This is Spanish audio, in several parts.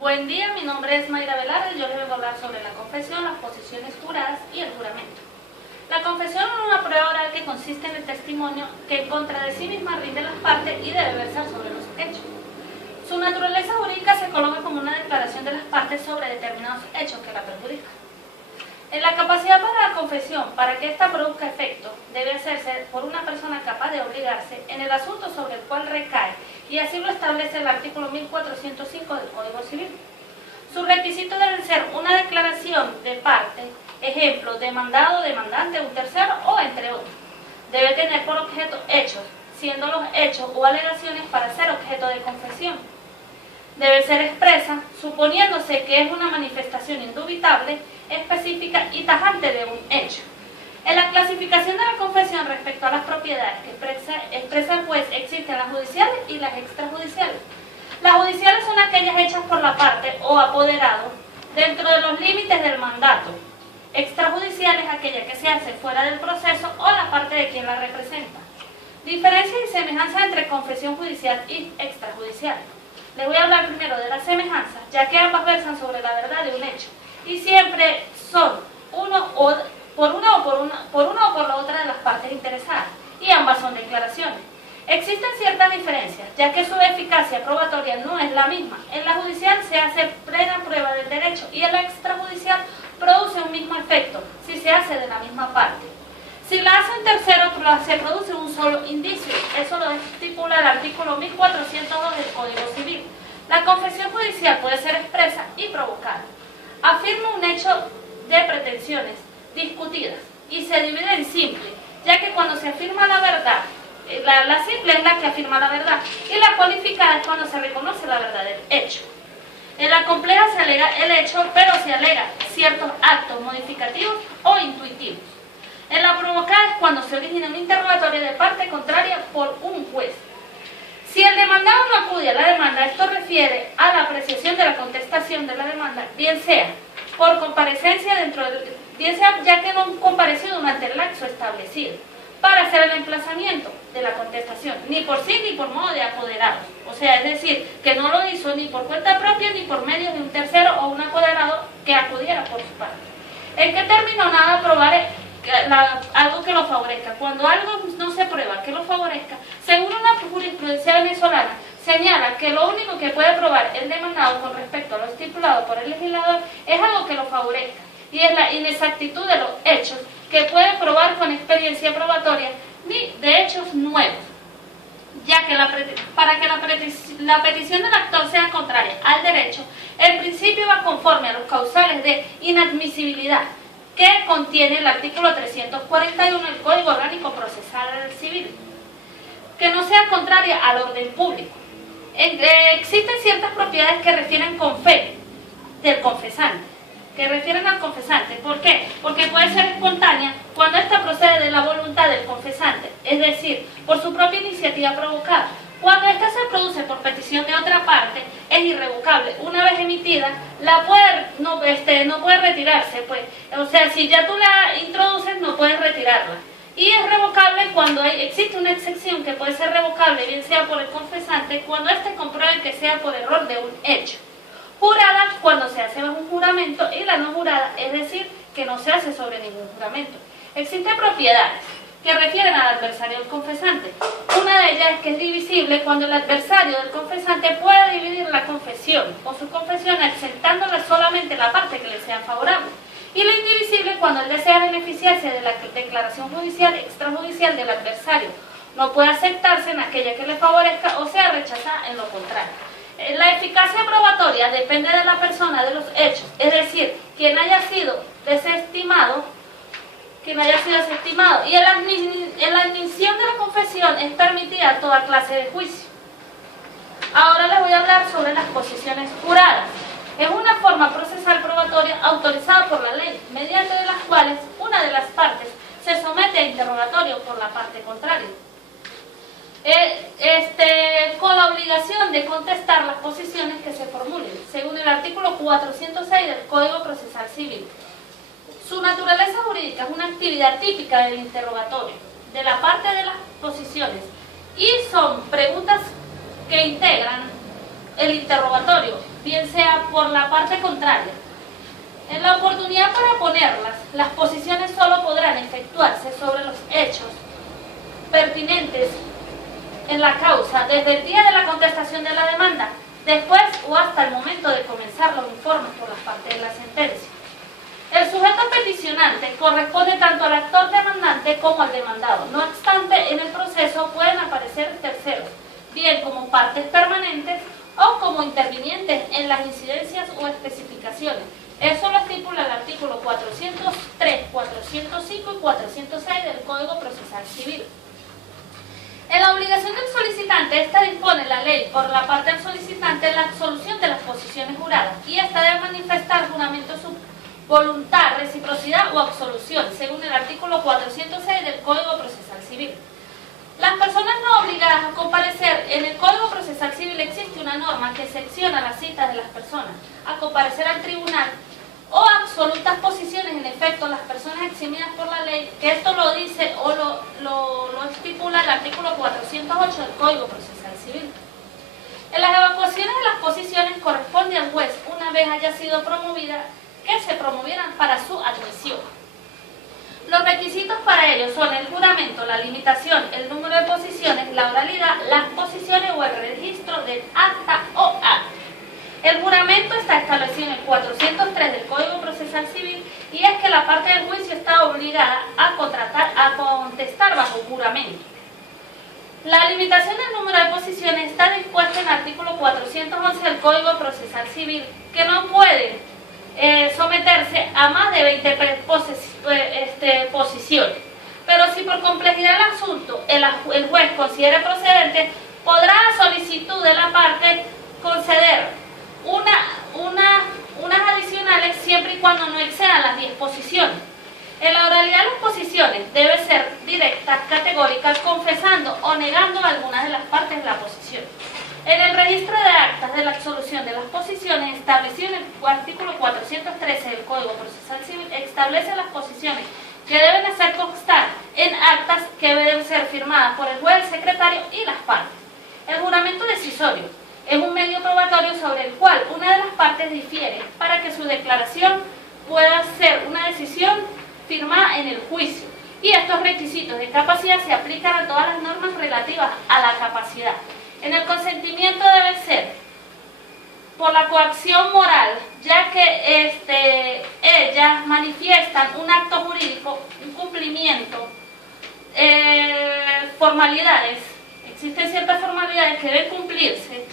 Buen día, mi nombre es Mayra Velarde y yo les vengo a hablar sobre la confesión, las posiciones juradas y el juramento. La confesión es una prueba oral que consiste en el testimonio que en contra de sí misma rinde las partes y debe versar sobre los hechos. Su naturaleza jurídica se coloca como una declaración de las partes sobre determinados hechos que la perjudican. En la capacidad para la confesión, para que ésta produzca efecto, debe hacerse por una persona capaz de obligarse en el asunto sobre el cual recae, y así lo establece el artículo 1405 del Código Civil. Sus requisitos deben ser una declaración de parte, ejemplo, demandado, demandante, un tercero o entre otros. Debe tener por objeto hechos, siendo los hechos o alegaciones para ser objeto de confesión. Debe ser expresa, suponiéndose que es una manifestación indubitable, específica y tajante de un hecho. En la clasificación de la confesión respecto a las propiedades que expresa el juez existen las judiciales y las extrajudiciales. Las judiciales son aquellas hechas por la parte o apoderado dentro de los límites del mandato. Extrajudiciales aquella que se hace fuera del proceso o la parte de quien la representa. Diferencia y semejanza entre confesión judicial y extrajudicial. Les voy a hablar primero de las semejanzas, ya que ambas versan sobre la verdad de un hecho y siempre son por una o por la otra de las partes interesadas, y ambas son declaraciones. Existen ciertas diferencias, ya que su eficacia probatoria no es la misma. En la judicial se hace plena prueba del derecho y en la extrajudicial produce un mismo efecto si se hace de la misma parte. Si la hace un tercero, se produce un solo indicio. Eso lo estipula el artículo 1402 del Código Civil. La confesión judicial puede ser expresa y provocada. Afirma un hecho de pretensiones discutidas y se divide en simple, ya que cuando se afirma la verdad, la simple es la que afirma la verdad y la cualificada es cuando se reconoce la verdad del hecho. En la compleja se alega el hecho, pero se alega ciertos actos modificativos o intuitivos. En la provocada es cuando se origina un interrogatorio de parte contraria por un juez. Si el demandado no acude a la demanda, esto refiere a la apreciación de la contestación de la demanda, bien sea por comparecencia bien sea ya que no compareció durante el lapso establecido, para hacer el emplazamiento de la contestación, ni por sí ni por modo de apoderado. O sea, es decir, que no lo hizo ni por cuenta propia ni por medio de un tercero o un apoderado que acudiera por su parte. ¿En qué término nada probar algo que lo favorezca? Cuando algo no se prueba que lo favorezca, según una jurisprudencia venezolana, señala que lo único que puede probar el demandado con respecto a lo estipulado por el legislador es algo que lo favorezca, y es la inexactitud de los hechos que puede probar con experiencia probatoria ni de hechos nuevos, ya que para que la petición del actor sea contraria al derecho, el principio va conforme a los causales de inadmisibilidad que contiene el artículo 341 del Código Orgánico Procesal Civil, que no sea contraria al orden público. Existen ciertas propiedades que refieren con fe del confesante, ¿Por qué? Porque puede ser espontánea cuando ésta procede de la voluntad del confesante, es decir, por su propia iniciativa provocada. Cuando ésta se produce por petición de otra parte, es irrevocable. Una vez emitida, no puede retirarse, pues. O sea, si ya tú la introduces, no puedes retirarla. Y es revocable cuando existe una excepción que puede ser revocable, bien sea por el confesante, cuando éste compruebe que sea por error de un hecho. Jurada cuando se hace bajo un juramento, y la no jurada, es decir, que no se hace sobre ningún juramento. Existen propiedades que refieren al adversario del confesante. Una de ellas es que es divisible cuando el adversario del confesante pueda dividir la confesión o su confesión exentándole solamente la parte que le sea favorable. Y lo indivisible cuando él desea beneficiarse de la declaración judicial extrajudicial del adversario. No puede aceptarse en aquella que le favorezca o sea rechazada en lo contrario. La eficacia probatoria depende de la persona de los hechos, es decir, quien haya sido desestimado, y en la admisión de la confesión es permitida toda clase de juicio. Ahora les voy a hablar sobre las posiciones juradas. Es una forma procesal probatoria autorizada por la ley, mediante de las cuales una de las partes se somete a interrogatorio por la parte contraria, con la obligación de contestar las posiciones que se formulen, según el artículo 406 del Código Procesal Civil. Su naturaleza jurídica es una actividad típica del interrogatorio, de la parte de las posiciones, y son preguntas que integran el interrogatorio bien sea por la parte contraria. En la oportunidad para ponerlas, las posiciones solo podrán efectuarse sobre los hechos pertinentes en la causa desde el día de la contestación de la demanda, después o hasta el momento de comenzar los informes por las partes de la sentencia. El sujeto peticionante corresponde tanto al actor demandante como al demandado. No obstante, en el proceso pueden aparecer terceros, bien como partes permanentes o como intervinientes en las incidencias o especificaciones. Eso lo estipula el artículo 403, 405 y 406 del Código Procesal Civil. En la obligación del solicitante, esta dispone la ley por la parte del solicitante la absolución de las posiciones juradas y esta debe manifestar juramento su voluntad, reciprocidad o absolución, según el artículo 406 del Código Procesal Civil. Las personas no obligadas a comparecer, en el Código Procesal Civil existe una norma que secciona las citas de las personas a comparecer al tribunal o absolutas posiciones, en efecto, las personas eximidas por la ley, que esto lo dice o lo estipula el artículo 408 del Código Procesal Civil. En las evacuaciones de las posiciones corresponde al juez, una vez haya sido promovida, que se promovieran para su admisión. Los requisitos para ello son el juramento, la limitación, el número de posiciones, la oralidad, las posiciones o el registro del acta o acta. El juramento está establecido en el 403 del Código Procesal Civil y es que la parte del juicio está obligada a contestar bajo juramento. La limitación del número de posiciones está dispuesta en el artículo 411 del Código Procesal Civil, que no puede someterse a más de 20 posiciones. Pero si por complejidad del asunto el juez considera procedente, podrá a solicitud de la parte conceder unas adicionales siempre y cuando no excedan las 10 posiciones. En la oralidad de las posiciones debe ser directa, categórica, confesando o negando algunas de las partes de la posición. En el registro de actas de la absolución de las posiciones establecido en el artículo 413 del Código Procesal Civil establece las posiciones que deben hacer constar en actas que deben ser firmadas por el juez, el secretario y las partes. El juramento decisorio es un medio probatorio sobre el cual una de las partes difiere para que su declaración pueda ser una decisión firmada en el juicio. Y estos requisitos de capacidad se aplican a todas las normas relativas a la capacidad. En el consentimiento debe ser por la coacción moral, ya que ellas manifiestan un acto jurídico, un cumplimiento, formalidades. Existen ciertas formalidades que deben cumplirse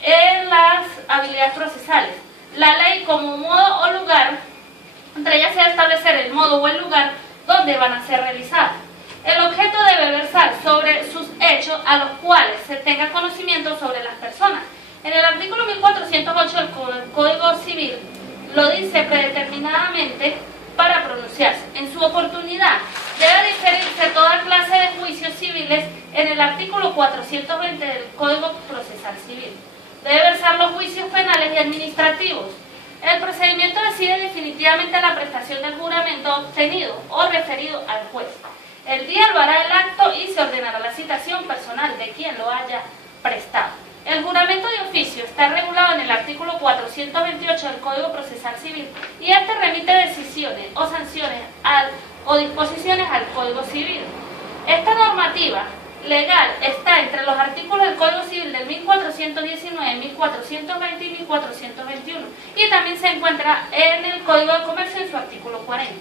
en las habilidades procesales. La ley como modo o lugar, entre ellas se debe establecer el modo o el lugar donde van a ser realizadas. El objeto debe versar sobre sus hechos a los cuales se tenga conocimiento sobre las personas. En el artículo 1408 del Código Civil lo dice predeterminadamente para pronunciarse. En su oportunidad debe diferirse toda clase de juicios civiles en el artículo 420 del Código Procesal Civil. Debe versar los juicios penales y administrativos. El procedimiento decide definitivamente la prestación del juramento obtenido o referido al juez. El día lo hará el acto y se ordenará la citación personal de quien lo haya prestado. El juramento de oficio está regulado en el artículo 428 del Código Procesal Civil y este remite decisiones o sanciones o disposiciones al Código Civil. Esta normativa legal está entre los artículos del Código Civil del 1419, 1420 y 1421 y también se encuentra en el Código de Comercio en su artículo 40.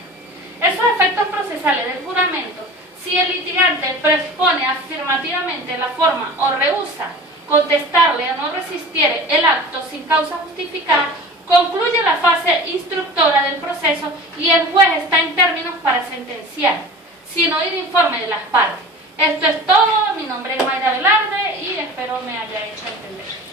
Esos efectos procesales del juramento, si el litigante predispone afirmativamente la forma o rehúsa contestarle o no resistiere el acto sin causa justificada, concluye la fase instructora del proceso y el juez está en términos para sentenciar, sin oír informe de las partes. Esto es todo, mi nombre es Mayra Velarde y espero me haya hecho entender.